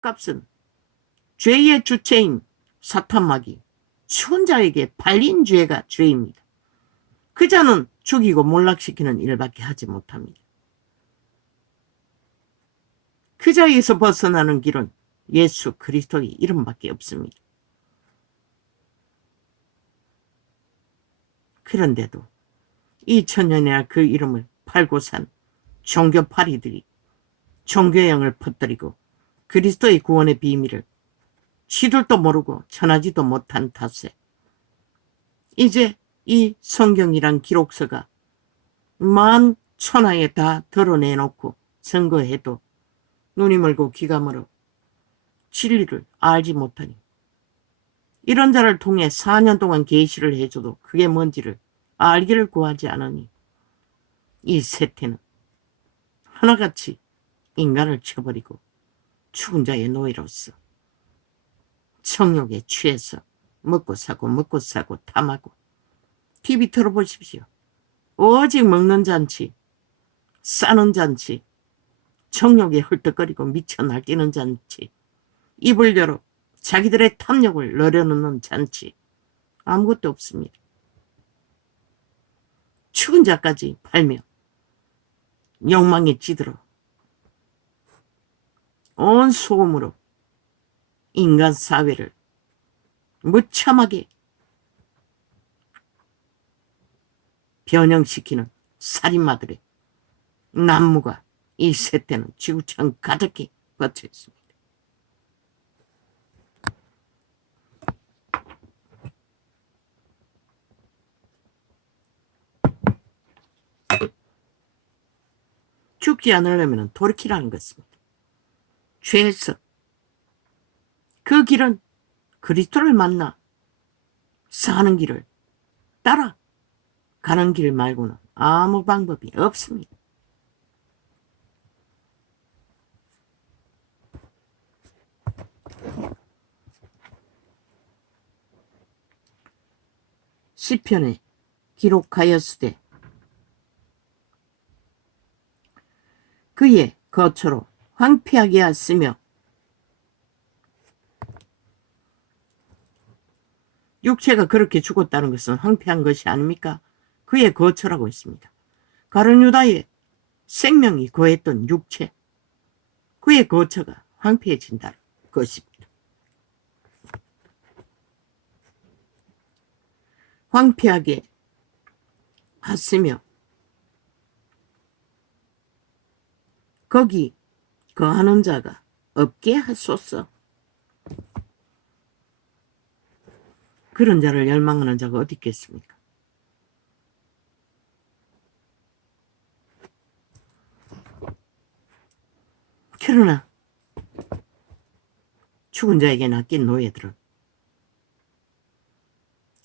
값은 죄의 주체인 사탄마귀 죽은 자에게 팔린 죄가 죄입니다. 그 자는 죽이고 몰락시키는 일밖에 하지 못합니다. 그 자에게서 벗어나는 길은 예수 그리스도의 이름밖에 없습니다. 그런데도 2000년이나 그 이름을 팔고 산 종교파리들이 종교형을 퍼뜨리고 그리스도의 구원의 비밀을 지들도 모르고 전하지도 못한 탓에 이제 이 성경이란 기록서가 만천하에 다 드러내놓고 선거해도 눈이 멀고 귀가 멀어 진리를 알지 못하니 이런 자를 통해 4년 동안 계시를 해줘도 그게 뭔지를 알기를 구하지 않으니 이 세태는 하나같이 인간을 쳐버리고 죽은 자의 노예로서 성욕에 취해서 먹고 사고 탐하고 TV 틀어보십시오. 오직 먹는 잔치, 싸는 잔치, 정욕에 헐떡거리고 미쳐 날뛰는 잔치, 입을 열어 자기들의 탐욕을 내려놓는 잔치, 아무것도 없습니다. 죽은 자까지 팔며 욕망에 찌들어 온 소음으로 인간 사회를 무참하게 변형시키는 살인마들의 난무가 이 세태는 지구촌 가득히 뻗쳐 있습니다. 죽지 않으려면 돌이키라는 것입니다. 죄에서 그 길은 그리스도를 만나 사는 길을 따라 가는 길 말고는 아무 방법이 없습니다. 시편에 기록하였으되 그의 거처로 황폐하게 하였으며 육체가 그렇게 죽었다는 것은 황폐한 것이 아닙니까? 그의 거처라고 했습니다. 가룟 유다의 생명이 거했던 육체, 그의 거처가 황폐해진다는 것입니다. 황폐하게 하시며 거기 거하는 자가 없게 하소서. 그런 자를 열망하는 자가 어디 있겠습니까? 그러나 죽은 자에게 낚인 노예들은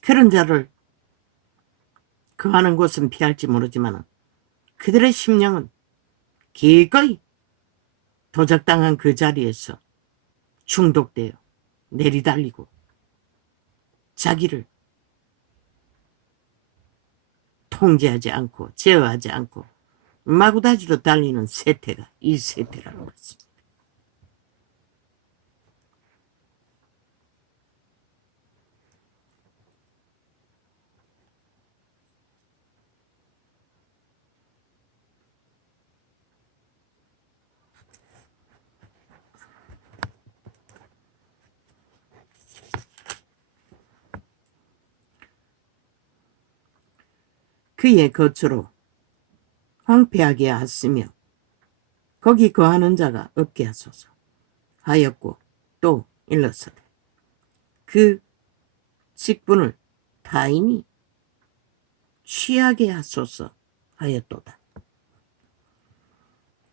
그런 자를 거하는 곳은 피할지 모르지만 그들의 심령은 기꺼이 도적당한 그 자리에서 중독되어 내리달리고 자기를 통제하지 않고 제어하지 않고 마구다지로 달리는 세태가 이 세태라는 것입니다. 그의 거처로 황폐하게 하시며 거기 거하는 자가 없게 하소서 하였고 또 일렀으되 그 직분을 타인이 취하게 하소서 하였도다.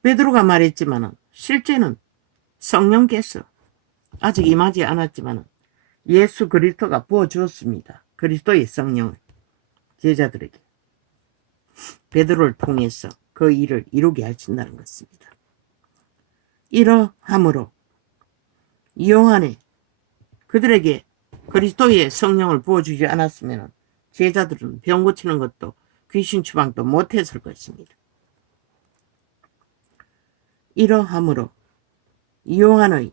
베드로가 말했지만 실제는 성령께서 아직 임하지 않았지만 예수 그리스도가 부어주었습니다. 그리스도의 성령을 제자들에게 베드로를 통해서 그 일을 이루게 하신다는 것입니다. 이러함으로 요한에 그들에게 그리스도의 성령을 부어주지 않았으면 제자들은 병 고치는 것도 귀신 추방도 못했을 것입니다. 이러함으로 요한의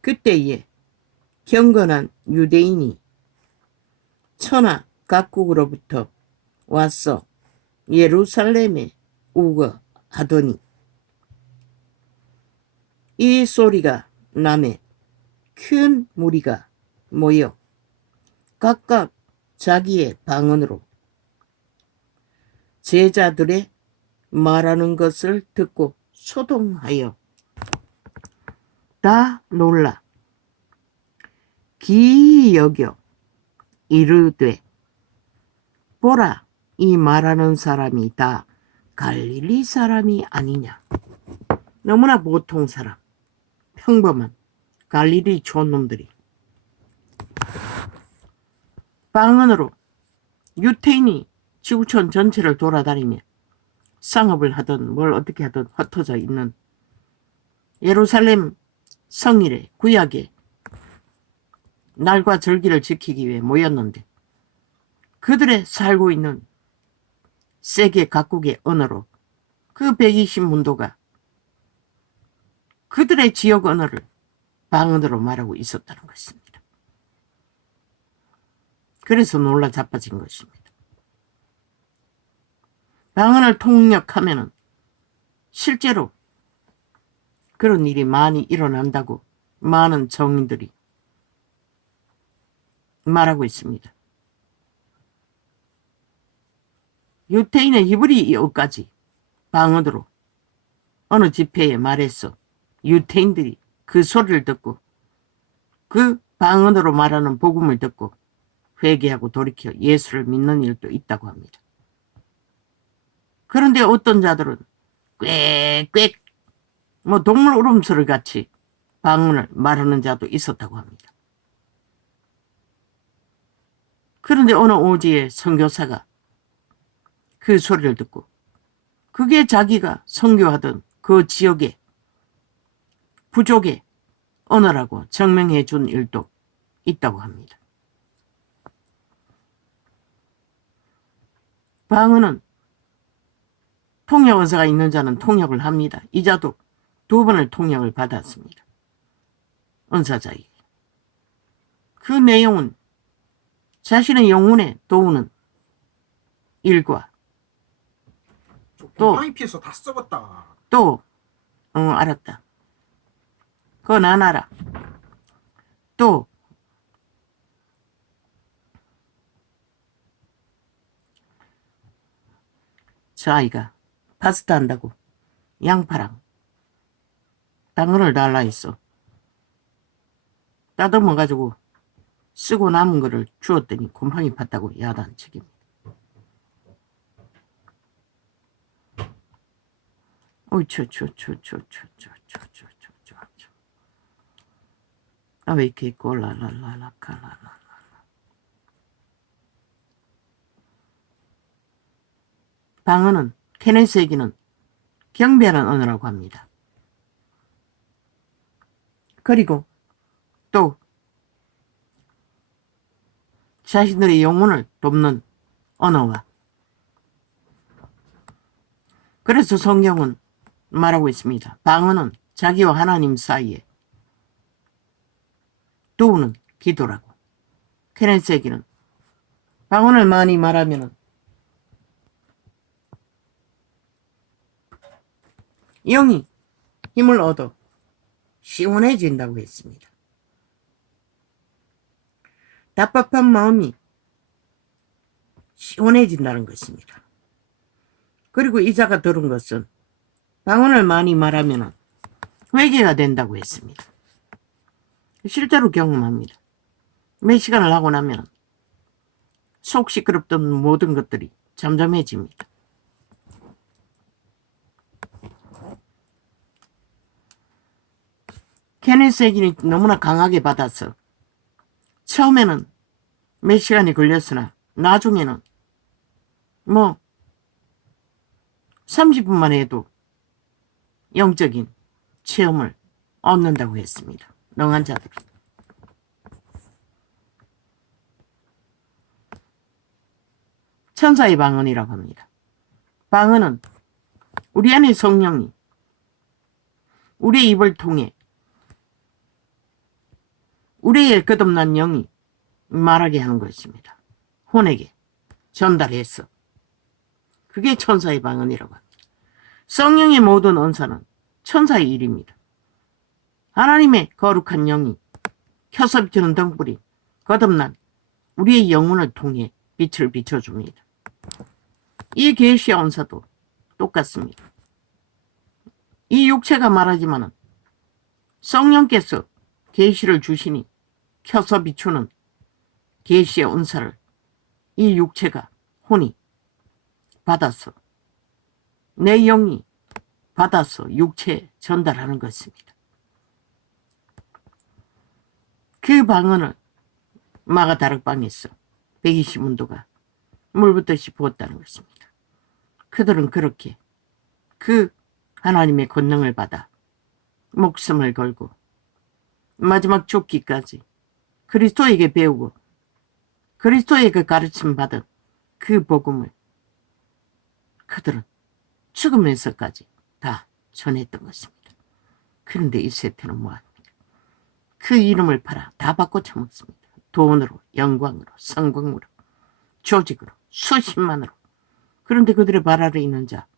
그때에 경건한 유대인이 천하 각국으로부터 와서 예루살렘에 우거하더니 이 소리가 남에 큰 무리가 모여 각각 자기의 방언으로 제자들의 말하는 것을 듣고 소동하여 다 놀라 기이 여겨 이르되 보라, 이 말하는 사람이 다 갈릴리 사람이 아니냐. 너무나 보통 사람, 평범한 갈릴리 촌놈들이 방언으로 유태인이 지구촌 전체를 돌아다니며 상업을 하든 뭘 어떻게 하든 흩어져 있는 예루살렘 성일의 구약의 날과 절기를 지키기 위해 모였는데 그들의 살고 있는 세계 각국의 언어로 그 120문도가 그들의 지역 언어를 방언으로 말하고 있었다는 것입니다. 그래서 놀라 자빠진 것입니다. 방언을 통역하면은 실제로 그런 일이 많이 일어난다고 많은 정인들이 말하고 있습니다. 유태인의 히브리어까지 방언으로 어느 집회에 말해서 유태인들이 그 소리를 듣고 그 방언으로 말하는 복음을 듣고 회개하고 돌이켜 예수를 믿는 일도 있다고 합니다. 그런데 어떤 자들은 꽥꽥 동물 울음소리 같이 방언을 말하는 자도 있었다고 합니다. 그런데 어느 오지의 선교사가 그 소리를 듣고 그게 자기가 선교하던 그 지역의 부족의 언어라고 증명해 준 일도 있다고 합니다. 방언은 통역 의사가 있는 자는 통역을 합니다. 이 자도 2번을 통역을 받았습니다. 은사자에게. 그 내용은 자신의 영혼에 도우는 일과 또 피해서 다 썩었다. 또 알았다. 그건 안 알아. 또 저 아이가 파스타 한다고 양파랑 당근을 달라 했어. 따듬어가지고 쓰고 남은 거를 주었더니 곰팡이 팠다고 야단 책입니다. 어이 왜 이렇게 있고 랄랄랄라카랄라. 방언은 케네스에게는 경배하는 언어라고 합니다. 그리고 또 자신들의 영혼을 돕는 언어와 그래서 성경은 말하고 있습니다. 방언은 자기와 하나님 사이에 도우는 기도라고. 케네스에게는 방언을 많이 말하면 영이 힘을 얻어 시원해진다고 했습니다. 답답한 마음이 시원해진다는 것입니다. 그리고 이자가 들은 것은 방언을 많이 말하면 회개가 된다고 했습니다. 실제로 경험합니다. 몇 시간을 하고 나면 속 시끄럽던 모든 것들이 잠잠해집니다. 케네스 에긴이 너무나 강하게 받아서 처음에는 몇 시간이 걸렸으나 나중에는 30분만 해도 영적인 체험을 얻는다고 했습니다. 능한 자들이. 천사의 방언이라고 합니다. 방언은 우리 안의 성령이 우리의 입을 통해 우리의 거듭난 영이 말하게 하는 것입니다. 혼에게 전달해서. 그게 천사의 방언이라고 합니다. 성령의 모든 은사는 천사의 일입니다. 하나님의 거룩한 영이 켜서 비추는 등불이 거듭난 우리의 영혼을 통해 빛을 비춰줍니다. 이 계시의 은사도 똑같습니다. 이 육체가 말하지만은 성령께서 계시를 주시니 켜서 비추는 계시의 은사를 이 육체가 혼이 받아서 내 영이 받아서 육체에 전달하는 것입니다. 그 방언을 마가다락방에서 120문도가 물붓듯이 부었다는 것입니다. 그들은 그렇게 그 하나님의 권능을 받아 목숨을 걸고 마지막 죽기까지 그리스도에게 배우고 그리스도의 그 가르침 받은 그 복음을 그들은 죽으면서까지 다 전했던 것입니다. 그런데 이 세태는 뭐합니까? 그 이름을 팔아 다 바꿔 처먹습니다. 돈으로, 영광으로, 성공으로, 조직으로, 수십만으로. 그런데 그들의 발 아래 있는 자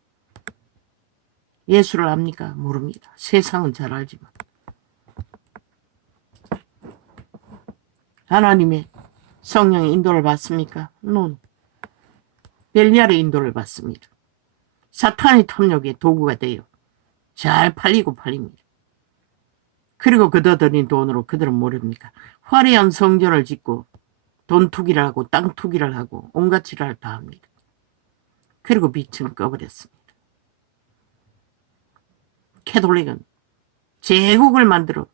예수를 압니까? 모릅니다. 세상은 잘 알지만 하나님의 성령의 인도를 받습니까? 노. 벨리알의 인도를 받습니다. 사탄의 탐욕의 도구가 되어 잘 팔리고 팔립니다. 그리고 그들이 돈으로 그들은 모릅니까? 화려한 성전을 짓고 돈 투기를 하고 땅 투기를 하고 온갖 지랄을 다 합니다. 그리고 빛은 꺼버렸습니다. 캐톨릭은 제국을 만들어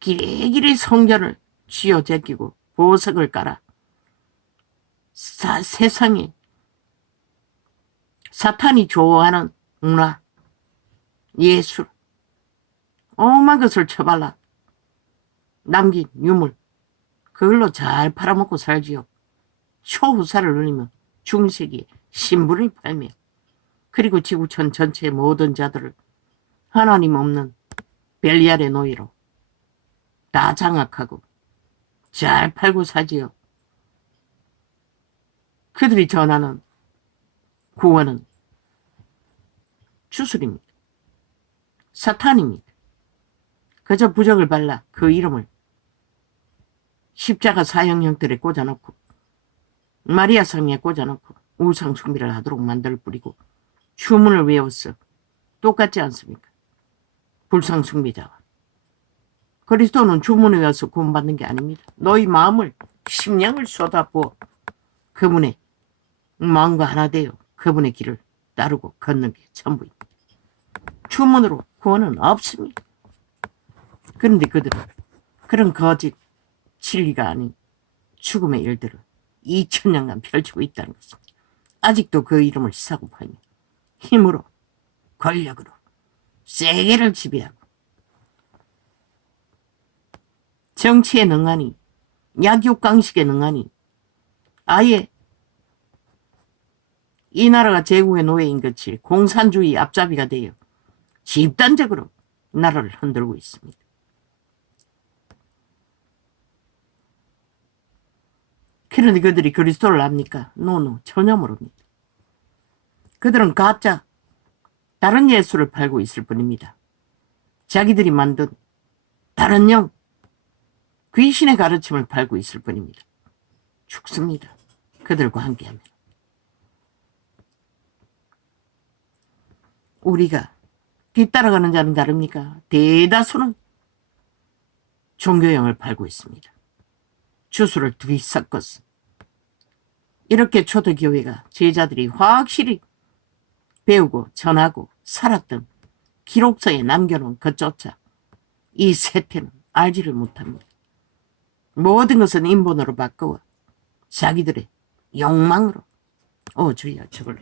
길이길이 성전을 쥐어 제끼고 보석을 깔아 세상에 사탄이 좋아하는 문화, 예술, 오만 것을 처발라 남긴 유물 그걸로 잘 팔아먹고 살지요. 초후사를 누리며 중세기에 신분을 팔며 그리고 지구촌 전체의 모든 자들을 하나님 없는 벨리알의 노예로 다 장악하고 잘 팔고 사지요. 그들이 전하는 구원은 주술입니다. 사탄입니다. 그저 부적을 발라 그 이름을 십자가 사형 형틀에 꽂아놓고 마리아 상에 꽂아놓고 우상 숭배를 하도록 만들 뿌리고 주문을 외웠어. 똑같지 않습니까? 불상 숭배자와 그리스도는 주문을 외워서 구원받는 게 아닙니다. 너희 마음을 심령을 쏟아부어 그분의 마음과 하나 되어 그분의 길을 따르고 걷는 게 전부입니다. 주문으로 구원은 없습니다. 그런데 그들은 그런 거짓 진리가 아닌 죽음의 일들을 2000년간 펼치고 있다는 것입니다. 아직도 그 이름을 사고 팔며 힘으로 권력으로 세계를 지배하고 정치에 능하니 약육강식에 능하니 아예 이 나라가 제국의 노예인 것이 공산주의 앞잡이가 되어 집단적으로 나라를 흔들고 있습니다. 그런데 그들이 그리스도를 압니까? 노노, 전혀 모릅니다. 그들은 가짜 다른 예수를 팔고 있을 뿐입니다. 자기들이 만든 다른 영, 귀신의 가르침을 팔고 있을 뿐입니다. 죽습니다. 그들과 함께하면. 우리가 뒤따라가는 자는 다릅니까? 대다수는 종교형을 팔고 있습니다. 주술을 뒤섞어서 이렇게 초대교회가 제자들이 확실히 배우고 전하고 살았던 기록서에 남겨놓은 것조차 이 세태는 알지를 못합니다. 모든 것은 인본으로 바꾸어 자기들의 욕망으로 주여 저걸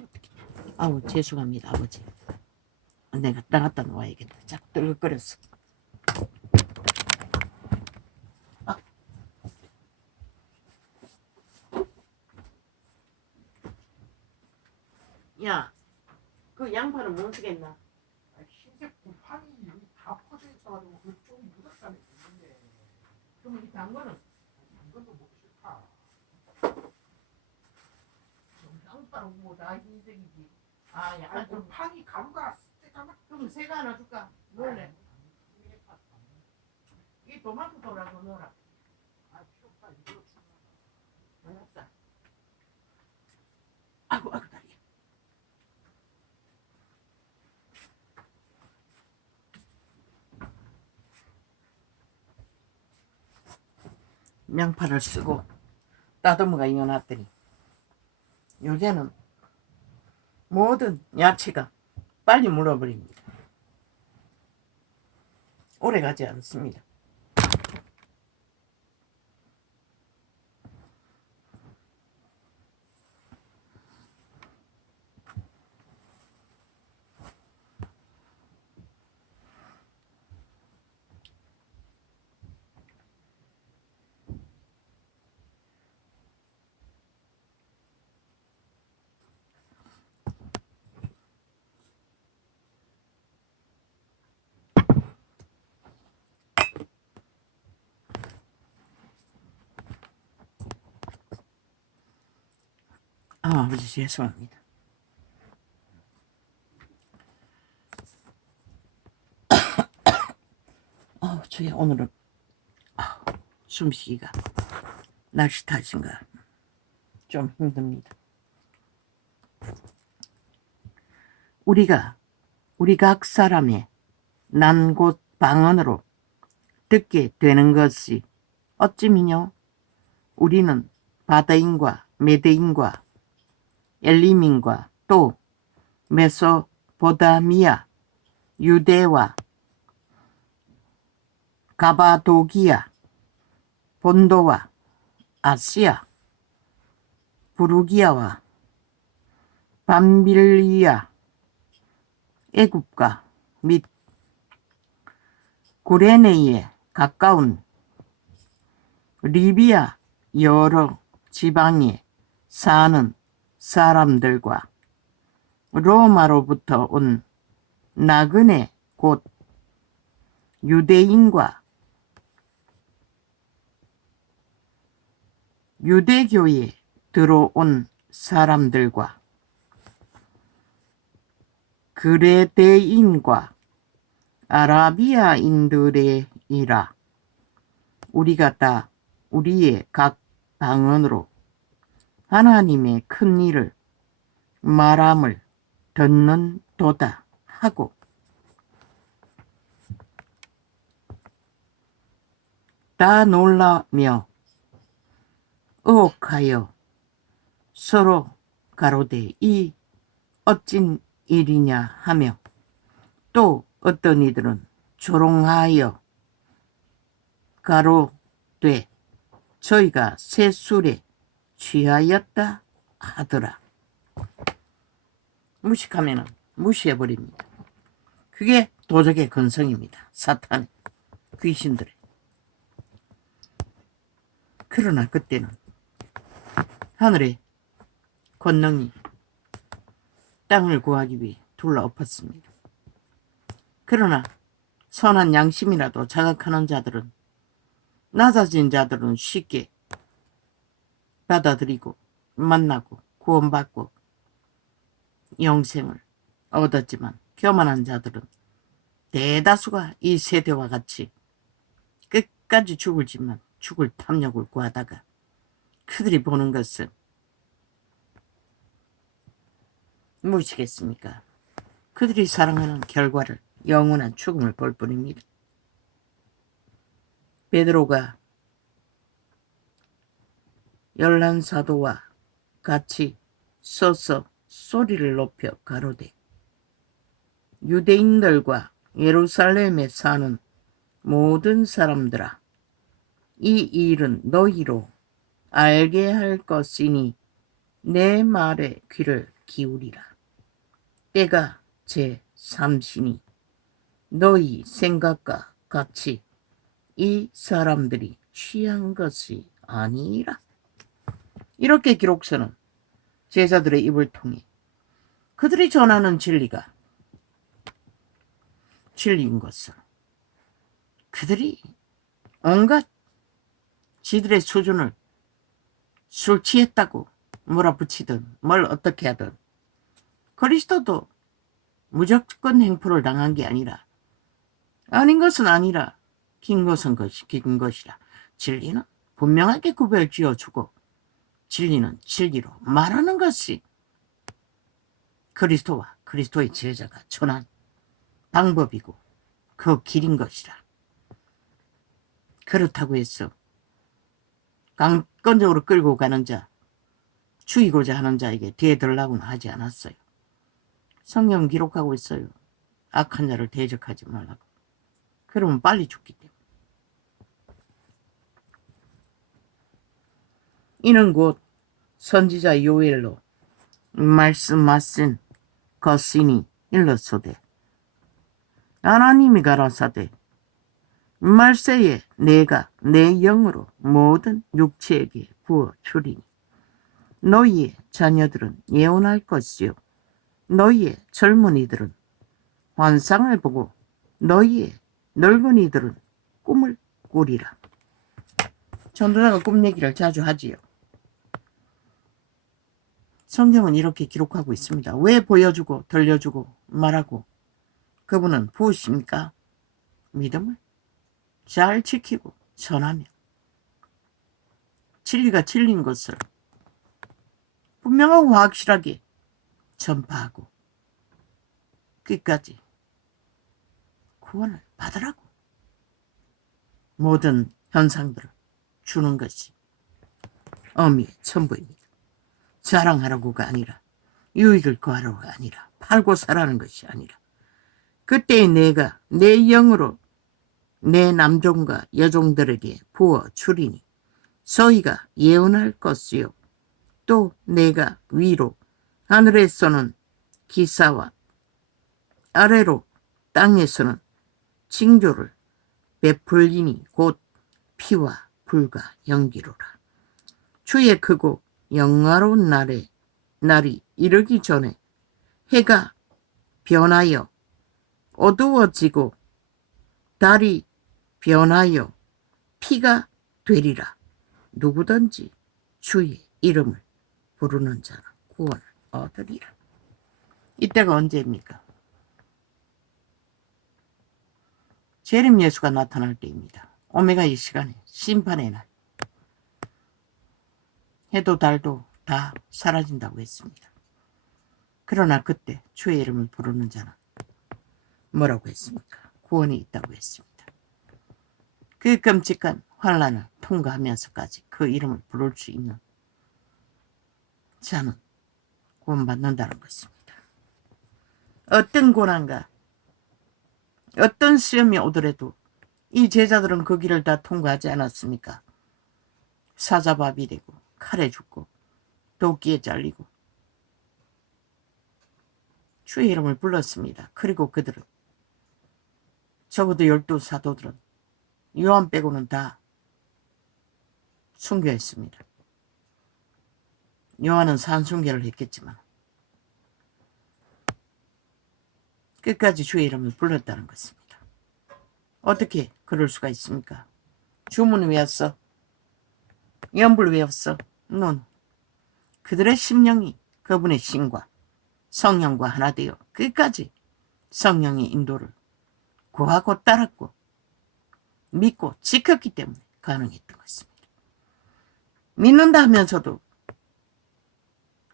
아우 죄송합니다 아버지 내가 나갔다 놓아야겠다. 자꾸 떨거렸어. 야, 그 양파는 못 쓰겠나? 흰색 구판이 여기 다 퍼져 있어가지고 그좀 묻었다는 게 있는데 그럼 당근은 양파로 다 흰색이지. 아, 약간 좀 판이 가루가 새까맣. 그럼 새가 하나 줄까? 넣을래? 이 토마토라고 넣어라. 필요 없다. 이걸로 충분하다. 알았어. 아이고 다리야. 양파를 쓰고 따듬어가 이어놨더니 요새는 모든 야채가 빨리 물어버립니다. 오래 가지 않습니다. 아버지 죄송합니다. 주야 오늘은 숨쉬기가 날씨 탓인가 좀 힘듭니다. 우리가 우리 각 사람의 난 곳 방언으로 듣게 되는 것이 어찌미뇨? 우리는 바다인과 메대인과 엘리민과 또 메소포타미아, 유대와 가바도기아, 본도와 아시아, 부르기아와 밤빌리아, 애굽과 및 구레네에 가까운 리비아 여러 지방에 사는 사람들과 로마로부터 온 나그네 곧 유대인과 유대교에 들어온 사람들과 그레데인과 아라비아인들이라 우리가 다 우리의 각 방언으로 하나님의 큰 일을 말함을 듣는도다 하고 다 놀라며 의혹하여 서로 가로되 이 어찐 일이냐 하며 또 어떤 이들은 조롱하여 가로되 저희가 새 술에 취하였다 하더라. 무식하면 무시해버립니다. 그게 도적의 근성입니다. 사탄의 귀신들의. 그러나 그때는 하늘의 권능이 땅을 구하기 위해 둘러엎었습니다. 그러나 선한 양심이라도 자각하는 자들은 낮아진 자들은 쉽게 받아들이고 만나고 구원받고 영생을 얻었지만 교만한 자들은 대다수가 이 세대와 같이 끝까지 죽을지만 죽을 탐욕을 구하다가 그들이 보는 것은 무엇이겠습니까? 그들이 사랑하는 결과를 영원한 죽음을 볼 뿐입니다. 베드로가 열한 사도와 같이 서서 소리를 높여 가로되 유대인들과 예루살렘에 사는 모든 사람들아 이 일은 너희로 알게 할 것이니 내 말에 귀를 기울이라. 때가 제3시니 너희 생각과 같이 이 사람들이 취한 것이 아니라. 이렇게 기록서는 제자들의 입을 통해 그들이 전하는 진리가 진리인 것을 그들이 온갖 지들의 수준을 술 취했다고 몰아붙이든 뭘 어떻게 하든 그리스도도 무조건 행포를 당한 게 아니라 아닌 것은 아니라 긴 것은 긴 것이라 진리는 분명하게 구별 지어주고 진리는 진리로 말하는 것이 그리스도와 그리스도의 제자가 전한 방법이고 그 길인 것이라. 그렇다고 해서 강권적으로 끌고 가는 자, 죽이고자 하는 자에게 대들라고는 하지 않았어요. 성경은 기록하고 있어요. 악한 자를 대적하지 말라고. 그러면 빨리 죽기 때문에. 이는 곧 선지자 요엘로 말씀하신 것이니 일렀소되 하나님이 가라사대 말세에 내가 내 영으로 모든 육체에게 부어 주리니 너희의 자녀들은 예언할 것이요 너희의 젊은이들은 환상을 보고 너희의 늙은이들은 꿈을 꾸리라. 전도자가 꿈 얘기를 자주 하지요. 성경은 이렇게 기록하고 있습니다. 왜 보여주고 들려주고 말하고 그분은 부으십니까? 믿음을 잘 지키고 전하며 진리가 진리인 것을 분명하고 확실하게 전파하고 끝까지 구원을 받으라고 모든 현상들을 주는 것이 어미의 전부입니다. 자랑하라고가 아니라 유익을 구하라고가 아니라 팔고 사라는 것이 아니라 그때에 내가 내 영으로 내 남종과 여종들에게 부어 주리니 저희가 예언할 것이요 또 내가 위로 하늘에서는 기사와 아래로 땅에서는 징조를 베풀리니 곧 피와 불과 연기로라. 주의 크고 영화로운 날이 이르기 전에 해가 변하여 어두워지고 달이 변하여 피가 되리라. 누구든지 주의 이름을 부르는 자는 구원을 얻으리라. 이때가 언제입니까? 재림 예수가 나타날 때입니다. 오메가의 시간에 심판의 날. 해도 달도 다 사라진다고 했습니다. 그러나 그때 주의 이름을 부르는 자는 뭐라고 했습니까? 구원이 있다고 했습니다. 그 끔찍한 환란을 통과하면서까지 그 이름을 부를 수 있는 자는 구원받는다는 것입니다. 어떤 고난과 어떤 시험이 오더라도 이 제자들은 그 길을 다 통과하지 않았습니까? 사자밥이 되고 칼에 죽고 도끼에 잘리고 주의 이름을 불렀습니다. 그리고 그들은 적어도 12사도들은 요한 빼고는 다 순교했습니다. 요한은 산순교를 했겠지만 끝까지 주의 이름을 불렀다는 것입니다. 어떻게 그럴 수가 있습니까? 주문을 외웠어? 연불 외웠어? 넌 그들의 심령이 그분의 신과 성령과 하나 되어 끝까지 성령의 인도를 구하고 따랐고 믿고 지켰기 때문에 가능했던 것입니다. 믿는다 하면서도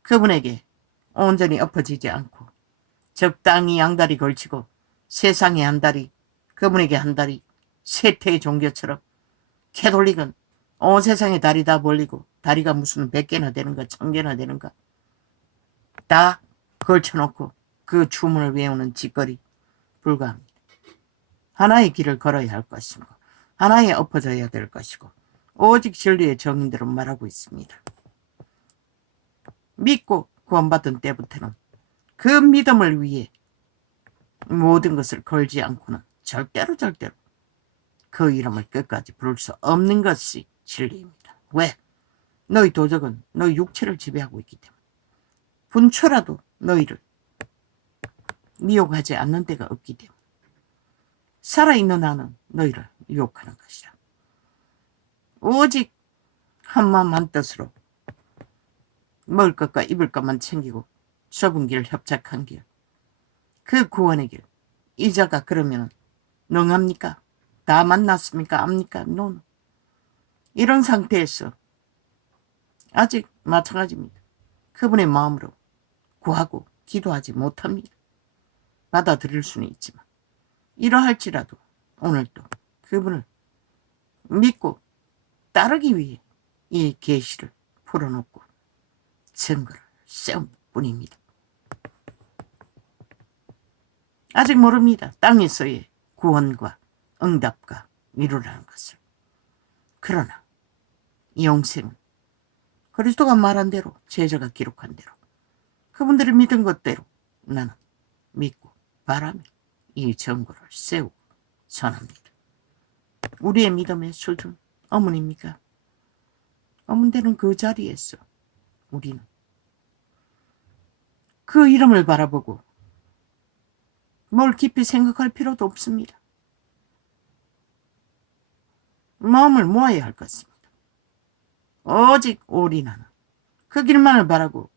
그분에게 온전히 엎어지지 않고 적당히 양다리 걸치고 세상에 한 다리 그분에게 한 다리 세태의 종교처럼 캐톨릭은 온 세상에 다리 다 벌리고 다리가 무슨 100개나 되는가 1000개나 되는가 다 걸쳐놓고 그 주문을 외우는 짓거리 불가합니다. 하나의 길을 걸어야 할 것이고 하나에 엎어져야 될 것이고 오직 진리의 정인들은 말하고 있습니다. 믿고 구원받은 때부터는 그 믿음을 위해 모든 것을 걸지 않고는 절대로 그 이름을 끝까지 부를 수 없는 것이 진리입니다. 왜? 너희 도적은 너희 육체를 지배하고 있기 때문에 분초라도 너희를 미혹하지 않는 데가 없기 때문에 살아있는 나는 너희를 유혹하는 것이라. 오직 한마음 한뜻으로 먹을 것과 입을 것만 챙기고 좁은 길 협착한 길, 그 구원의 길. 이자가 그러면 능합니까? 다 만났습니까? 압니까? 노노. 이런 상태에서 아직 마찬가지입니다. 그분의 마음으로 구하고 기도하지 못합니다. 받아들일 수는 있지만 이러할지라도 오늘 또 그분을 믿고 따르기 위해 이 계시를 풀어놓고 증거를 세운 뿐입니다. 아직 모릅니다. 땅에서의 구원과 응답과 위로라는 것을. 그러나 영생은 그리스도가 말한 대로, 제자가 기록한 대로, 그분들이 믿은 것대로 나는 믿고 바라며 이 증거를 세우고 선합니다. 우리의 믿음의 수준 어머니입니까? 어머니는 그 자리에서 우리는 그 이름을 바라보고 뭘 깊이 생각할 필요도 없습니다. 마음을 모아야 할 것입니다. 오직 올인하는 그 길만을 바라고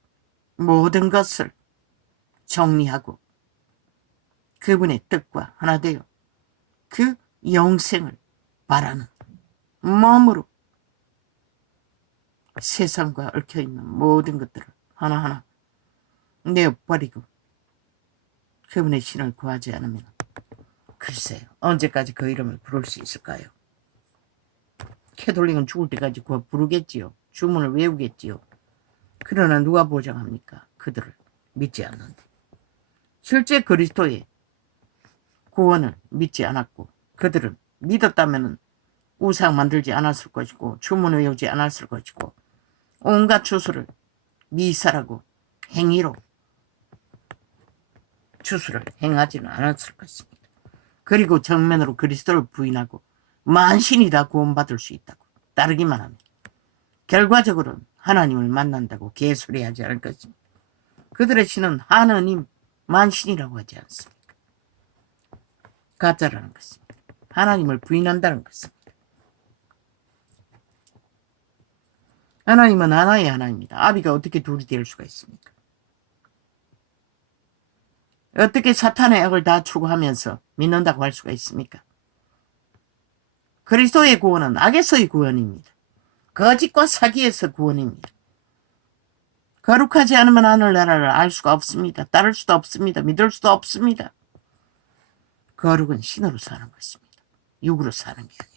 모든 것을 정리하고 그분의 뜻과 하나 되어 그 영생을 바라는 마음으로 세상과 얽혀있는 모든 것들을 하나하나 내어버리고 그분의 신을 구하지 않으면 글쎄요, 언제까지 그 이름을 부를 수 있을까요? 캐톨릭은 죽을 때까지 부르겠지요. 주문을 외우겠지요. 그러나 누가 보장합니까? 그들을 믿지 않는데. 실제 그리스도의 구원을 믿지 않았고 그들은 믿었다면 우상 만들지 않았을 것이고 주문 외우지 않았을 것이고 온갖 주술을 미사라고 행위로 주술을 행하지는 않았을 것입니다. 그리고 정면으로 그리스도를 부인하고 만신이 다 구원받을 수 있다고 따르기만 합니다. 결과적으로는 하나님을 만난다고 개소리하지 않을 것입니다. 그들의 신은 하나님 만신이라고 하지 않습니다. 가짜라는 것입니다. 하나님을 부인한다는 것입니다. 하나님은 하나의 하나입니다. 아비가 어떻게 둘이 될 수가 있습니까? 어떻게 사탄의 악을 다 추구하면서 믿는다고 할 수가 있습니까? 그리스도의 구원은 악에서의 구원입니다. 거짓과 사기에서 구원입니다. 거룩하지 않으면 하늘나라를 알 수가 없습니다. 따를 수도 없습니다. 믿을 수도 없습니다. 거룩은 신으로 사는 것입니다. 육으로 사는 게 아니라.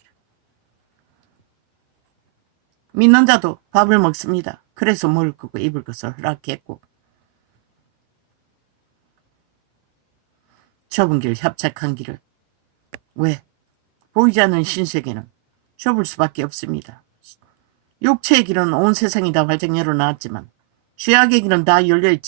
믿는 자도 밥을 먹습니다. 그래서 먹을 거고 입을 것을 허락했고 좁은 길, 협착한 길을 왜? 보이지 않는 신세계는 좁을 수밖에 없습니다. 육체의 길은 온 세상이 다 활짝 열어놨지만 죄악의 길은 다 열려있지